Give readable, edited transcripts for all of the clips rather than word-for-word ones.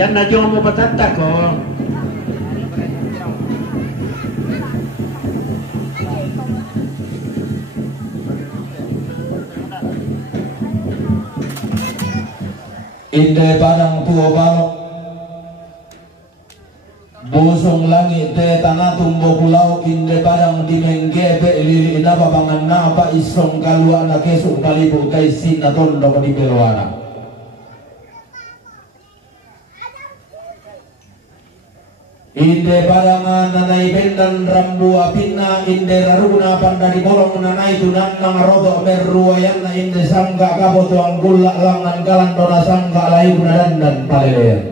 Yan na yung mo patata ko. Inde parang tuwa balok busong langit te tanah tumbuh pulau inde parang dimenggepe lili inapa bangan napa isong kalua na kesuk balibu kaisin na tondo di belwara inde parang nanay bendan rambu apina inde raruna pandari bolong nanay tunan nang rodok meruayan na inde sangga kaboto ang gula langan kalan dona sangga layu nadandan palelean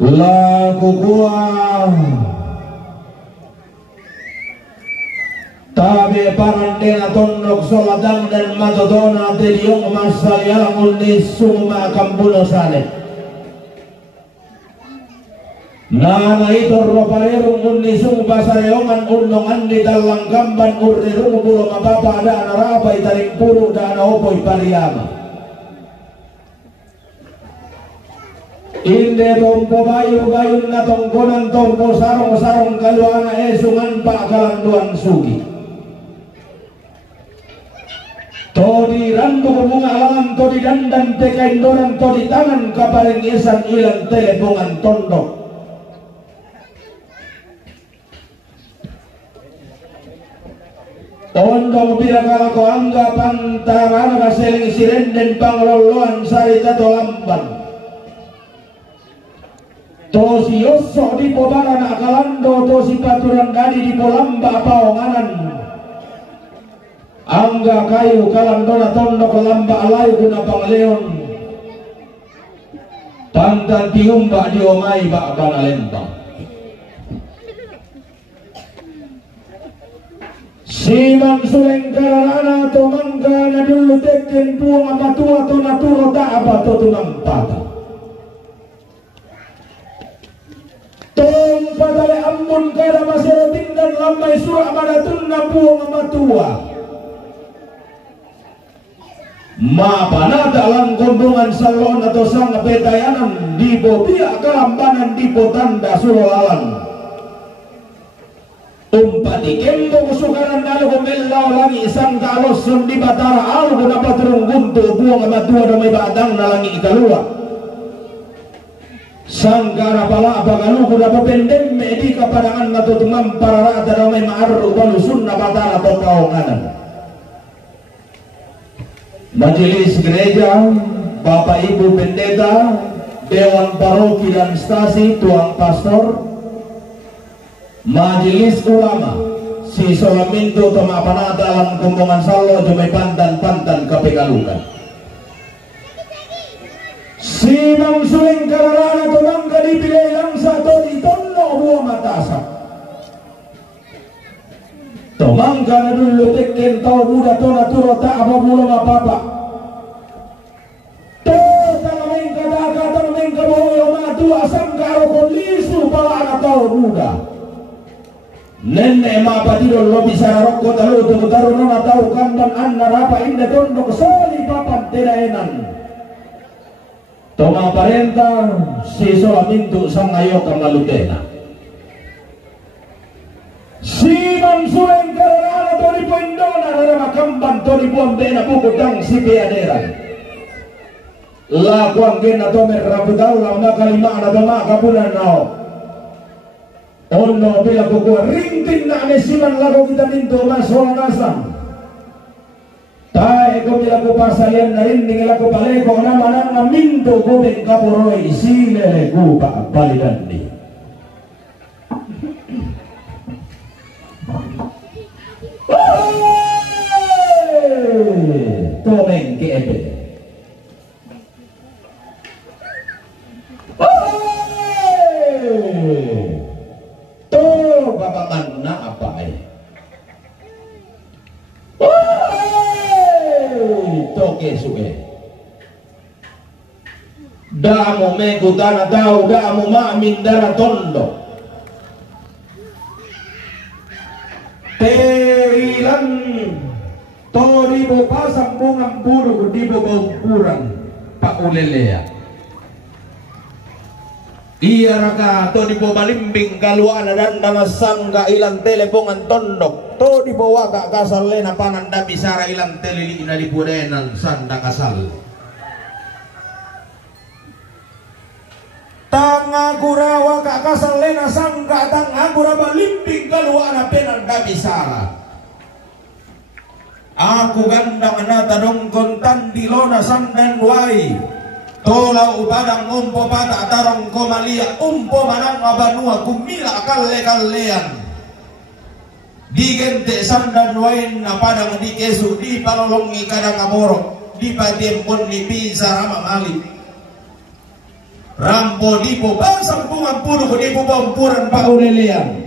lagu gua tabe parandena tondok soladang dan matodona tediong masal yalamul nisuma kambuno sale nama itu ropalerung unisung basareongan undongan di dalang gamban urrirung bulo mababa ada anarapa itaring puru dan opoi pariama inde tompo bayu-bayu na tongkonan tompo sarong-sarong kaluana esungan pak kalanduan sugi todi randu bunga alam todi dandan tekain dorang todi tangan kaparing isan ilang telepongan tondok tondok bila kalako anggapan tarana kaseling sirenden pangloloan sarita tolamban tosi yoso di pobaran akalando tosi paturan dadi di polamba paonganan angga kayu kalandona tondo kelamba alayu guna pangleon pantan tiumba diomai bak bana lembang siman suleng karana to mangga na dulu teken puang apa tua to naturo tak apa to tunang pata tong padale ambon kada masero tinggal lambai surah madatun na puang ama tua ma panada lang kombongan salon atau sang petayanan di bobia kalambanan di potanda surolalan umpati kembong sukaran dalu kumelaw langi isang kalos di batara alu kenapa terung guntu buang ama tua damay batang na langi ikalua sangkara pala bagalu kuda pendem medi kapadangan na tutumam para rata ramai maaru balusun na batara atau kaonganan majelis gereja bapak ibu pendeta dewan paroki dan stasi tuang pastor majelis ulama si solaminto temapanata dalam kumbongan salo jomai pantan kapekalukan sinang suling kararana tumangga dipilih langsa to di tono buah matasa tumangga na dulu teken tau buda to naturo tak apa bulo apa-apa to tanaming kadaka tanaming kaboyo matu asam karo kolisu pala tau buda nenne ma patiro lo bisa rokko talu to taru nona tau kandan anna rapa inde tondok soli papan tedaenan toma parenta si solamintu sang ayo kamalutena si mansulen karana tori poindona rama kamban tori buambena bukutang si beaderan la kuangena to merraputau la una kalima na toma kapunan nao ono bila buku ringtin na nesiman lago kita minto masola nasam tae ko bila ko pasalian na rin ningala ko pale ko na manang na minto ko ben kapuroi silele ko pa palidan ni tomeng ke epe to bapak mana apa toke suke damu mengutana tahu damu mamin dara tondo Teilan to di bo pasang bungang puro di bo baupuran pa ulelea. Iya raka to di bo balimbing kaluan dan nama sangga ilang telepongan tondok to di bo waga kasal lena pananda bisara ilang telili ina di pudenan sanda kasal. Tanga gurawa kakasal lena sangka tanga gura balimbing kaluana penan kabisara. Aku gandang anata dongkon tandilona sandan wai. Tola upadang umpo pata tarong komalia umpo manang abanua kumila kalle-kallean. Digente sandan wain na padang di kesu di palolongi kadang aborok di patiempon ni pisa rama malik. Rampo dipo basang bungan puro ko dipo pampuran pa ulelian.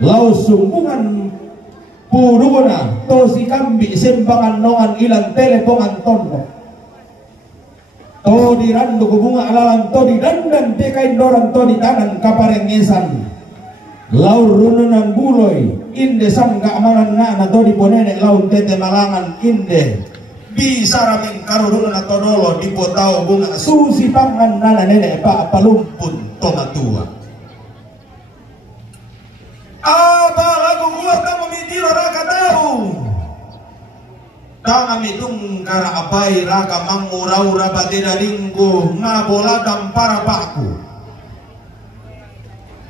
Lau sumpungan puro na to si kambi sembangan nongan ilang telepongan tondo. To di rando ko bunga alalan to di dandan tekain dorang to di tanan kaparengesan. Lau rununan buloy inde sangga amanan na to di ponene lau tete malangan inde. Bisa ramin karurun na todolo di potao bunga susi pangan nana nene pa palumpun tomatua. Apa lagu gua tak memitiro raka tahu. Tanga mitung kara apai raka mangurau rabatida linggo ngabola para paku.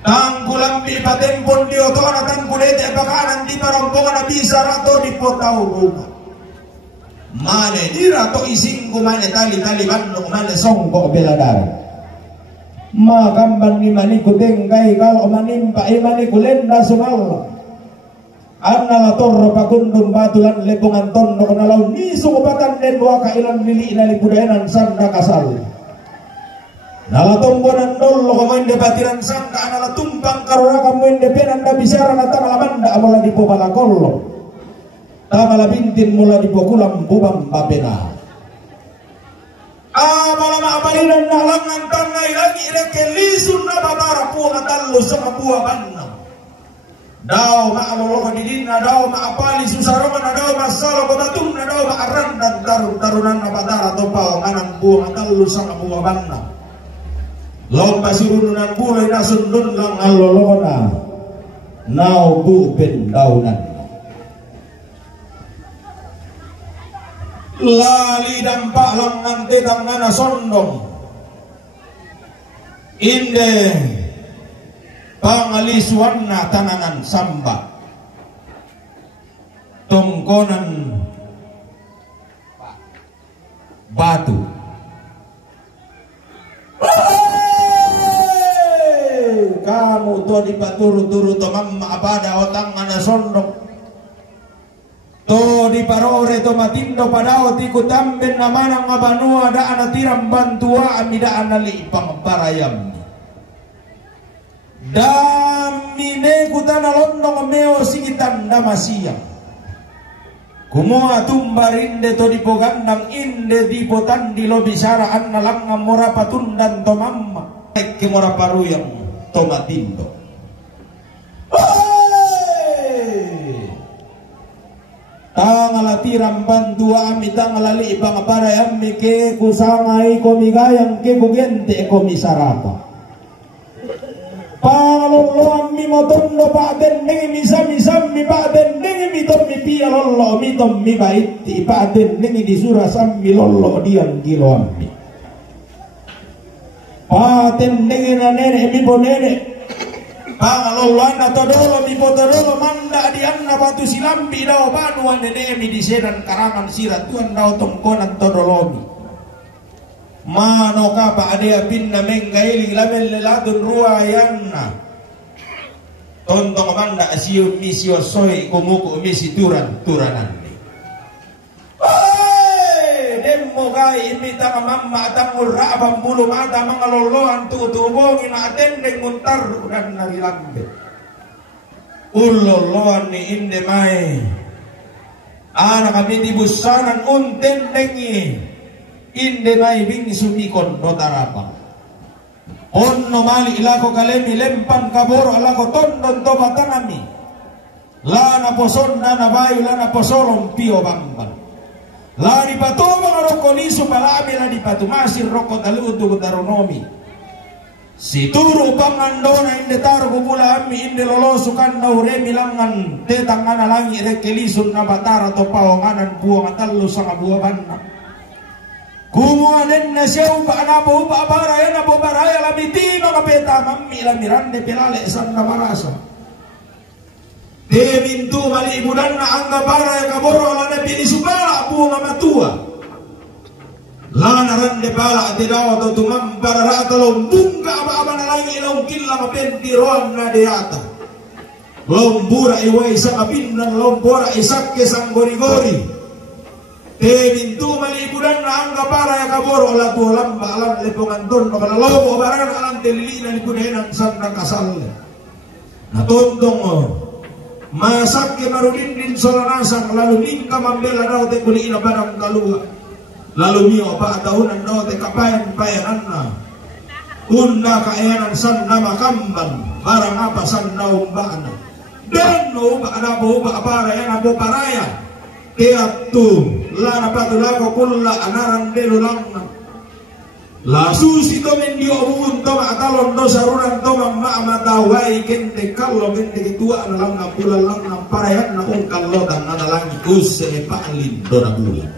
Tangkulambi patempon di otona tangkulete pakanan di parompongan bisa rato di potao bunga. Mane dira to ising ko mane tali-tali bandong mane songko beladar. Makamban ni mani kudengkai kalau manimpa imani kulenda sumal. Anna la torro pagundum batulan lepungan tondo nalaw ni sungupatan den dua kailan lili inali budayanan sanda kasal. Nala tombonan dolo kamande batiran sangka anala tumpang karora kamende penanda bisara natang lamanda amala di pobala kollo. Tamala bintin mula di pokulam bubam babena. Malama abalinan na langan tangay lagi reke lisun na batara puwa talo sa kapuwa banna. Daw maalolo di dina daw maapali susarongan na daw masalo babatum na daw maarandan tarunan na batara topaw manang buwa talo sa kapuwa banna. Lomba sirununan buloy na sundun lang alolo na. Now bupen daunan. Lali dampak langan tetang ngana sondong inde pangalisuanna tanangan samba tongkonan batu. Kamu to di paturu-turu to mamma apada otang ngana sondong to di parore to matindo padao ti kutamben na manang abanua da anatiram bantua amida anali pangparayam damine kutana londong meo singitan damasiyang kumua tumbarinde to di pogandang inde di potan di lobisara anna langam mora patundan to mamma ke mora paruyang to matindo. Tangalatiram bantua ami tangalali ibang parayam mi ke kusangai komigayang ke kugente komisarapa. Pangalolo mi motondo pa dendengi misam mi pa dendengi mi tom mi pia lollo mi tom mi baiti pa dendengi di surah sammi lollo dian kilo ammi. Pa dendengi na nene mi po nene. Pangaloloan atau dolo di potodolo manda di anna batu silambi daw banuan nene mi di sedan karangan sirat tuan daw tongkonan todolomi. Mano kapa adea pinna menggailing lamel leladun ruayanna. Tontong manda asiu misio soy kumuku misi turanan. Mogai imita mamma tangul raabang bulu mata mangaloloan tutubongin atendeng muntar dan narilambe uloloan ni inde mai anak kami di busanan untendengi inde mai bing sumikon dotarapa onno mali ilako kalemi lempan kaboro alako tondon tobatanami lana poson na bayu lana posolong pio bamban la di patu mga roko niso palami la di patu masir roko taluto taronomi si turu pangandona inde taru kubula ami inde lolosu kanda uremi langan tetang ana langi rekelisun na batara to pawanganan buang atallu sang buah banna kumuanen na siya upa na po upa baraya na po baraya labiti mga peta mami lamirande pilale san na marasa Demintu mali ibudan na ang gabara kaboro la na pinisubala po nga matua. La narande bala at ilaw to tumampara ratalo bungka aba na lang ilaw kilang pentiroan na deyata. Lombura iway sa kapin ng lombora isak kesang gori-gori. Demintu mali ibudan na ang gabara kaboro la po lamba alam lepongan don makalalobo baran alam telina ni kunenan san nakasal. Natontong masak ke marudin din solanasang lalu ningka mambela daw te kuli ina barang kalua lalu mio pa tahunan daw te kapayan payanan na unda kaayanan san nama kamban barang apa san naumbana dan no ba ada bo ba para yan abo paraya teatu la na patulago kulla anaran delulang la susi to mendio ubun to atalon do sarunan to mamma matawai kente kallo kente ketua na lang na pula lang na parayan na kallo dan na lang use paalin do na bulan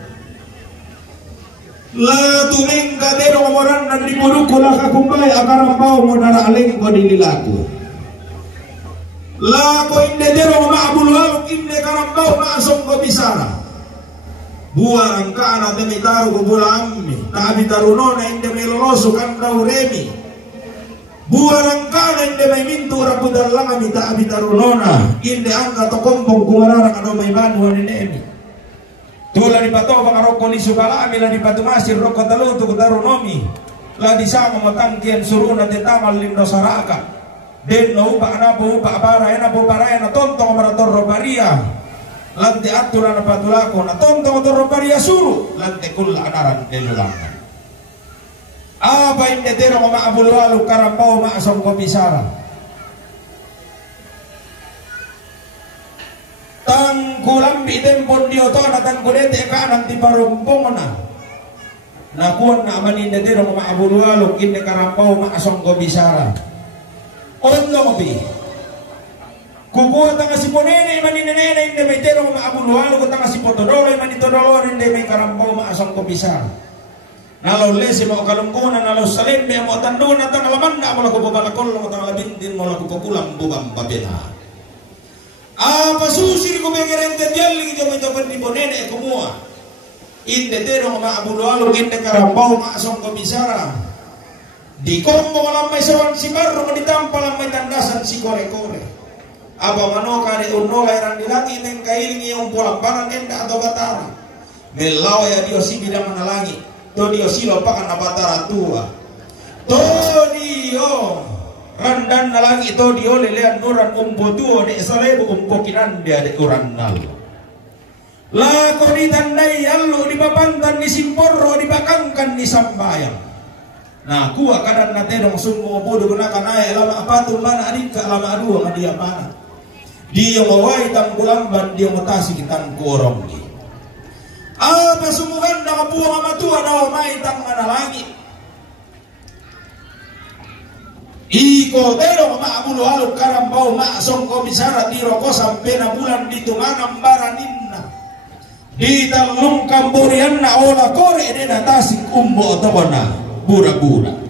la tumingka deno moran nan dipuruko la kakumbay akaram pao mo dara aling ko dililaku la ko inde deno maabul waluk inde karam pao maasong ko bisara buang ka na demitaru ko bulammi tabi taruno na inde meloloso kanda uremi buang ka na inde may mintu rapudal lang ami tabi taruno na inde angka to kompong kumararang ano may manuwa ni nemi tula ni pato mga roko ni subalami la ni patumasir roko taluto ko tarunomi la di sama matangkian suruna tetamal lindo saraka den no upa na po upa para na po para na tonto marator robaria lante aturan patulako na tonto motor paria suru lante kulla anaran delulangan apa inde tero ma abul walu karambau ma asom komisara tang kulambi tempon dioto na tang kulete kanang ti parumpong na kuan na amaninde tero ma abul walu inde karambau ma asom komisara onno kopi kukuha tanga si ponene maninene inde may tero maabulwalo ko tanga si potodolo manitodolo inde may karampaw maasang komisar nalaw lesi mo kalungkunan nalaw salimbe mo tandun at ang alaman na mo lago babalakol mo tang labindin mo lago papulang bubang babina pasusir ko may gerente diyaling ito may tapan ni ponene kumuha inde tero maabulwalo inde karampaw maasang komisara di kombo walang may sawan si barro manitampal ang may tandasan si kore-kore apa manoka de unno lairan dilangi neng kailingi yung pulambangan enda atau batara melaw ya dio si bidang manalangi to dio silo pakan na batara tua to dio randan nalangi to dio lelean nuran tuo de salebu kinan dia de uran nal la ko di tandai allu di papantan di simporro di bakangkan di sambayang nah kuwa kadan na terong summo bodo gunakan ay lama apatu mana adika lama adua ngadia mana dia mawai tanggulamban dia matasi kitang korong di apa sumuhan na kapuang amatua na umay tang manalangit iko tero maabulo halok karambao maasong komisara tiro ko sampai na bulan dito manang baranin na di talong kamburian na ola kore de natasik umbo otabana bura-bura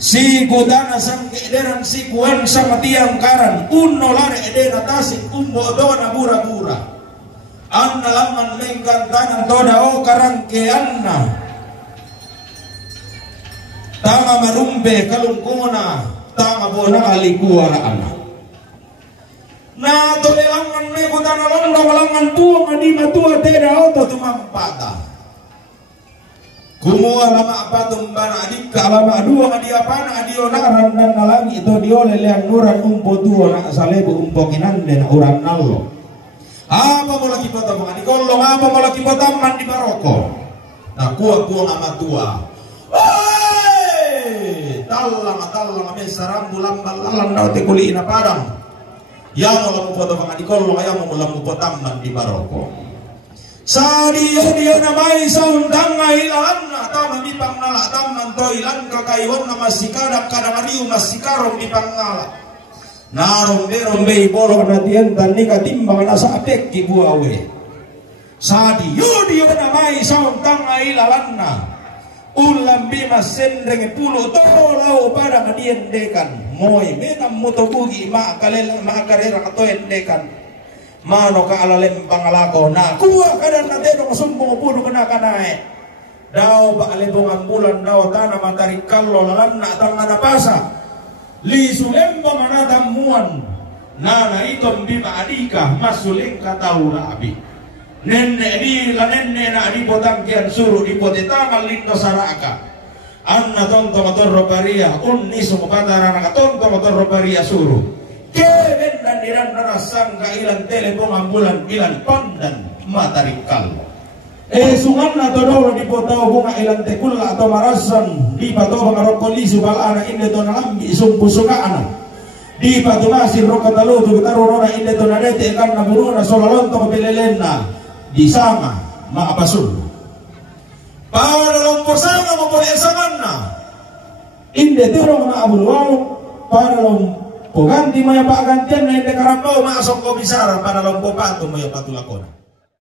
si godana sang keederan si kuan sama tiang karan unno lare edena tasik umbo dona bura-bura anna laman mengkantangan toda o karang ke anna tama marumbe kalungkuna tama bona kalikuara anna na to langan me godana londo langan tuang di matua teda auto tumampata kumuha lama apa tumbana adik kalama dua ngadia pana adio naran dan nalangi itu dio lelean nuran umpo tuo nak salebu umpo kinan den uran nallo apa mau lagi foto mangani kolong apa mau lagi foto man di Maroko nah kuah nama tua tallang mesaram bulan balalang daw te kuli ina padang Yang lamu po tawang adikolo kaya mo lamu po tamman di baroko. Sa dia namay sa undang ilan na tama mi pangala tamman to ilan kakaiwan na masikadak kadangariw masikarong mi pangala. Narombe bolong na tientan ni katimbang na sa apek kibuawe. Sa dia namay sa undang ilan na ulam bimas sendreng pulo tolaw para ngadiendekan. Moy menam motobugi maakarera katoendekan. Mano ka alalem pangalako na kuha kadan na dedo kasumbong puno kana kanae daw ba alibong bulan daw tanah matari kallo lalan na tanga na pasa lisulemba manadam muan nana itom bima adika masuling katau rabi nenne di la nenne na di potang kian suru di potetamal lindo saraka anna tonto motor paria unni sumupatara na tonto motor paria suru Kevin dan diran narasang kailan telepon ambulan ilan pandan matarikal. Sungan na todo di potao bunga ilan tekula atau marasan di pato mga rokoli subal ana inde to nalambi sumpu sukaana. Di pato masir rokatalu tu kitaru na inde to nadete kan na buruna solalonto pelelena di sama maapasul. Para lompo sama mo boleh sangan na. Inde tero mga abulwalo para lompo Poganti maya pak gantian na hindi karambao maasok ko bisara para lompo pato maya patulakon.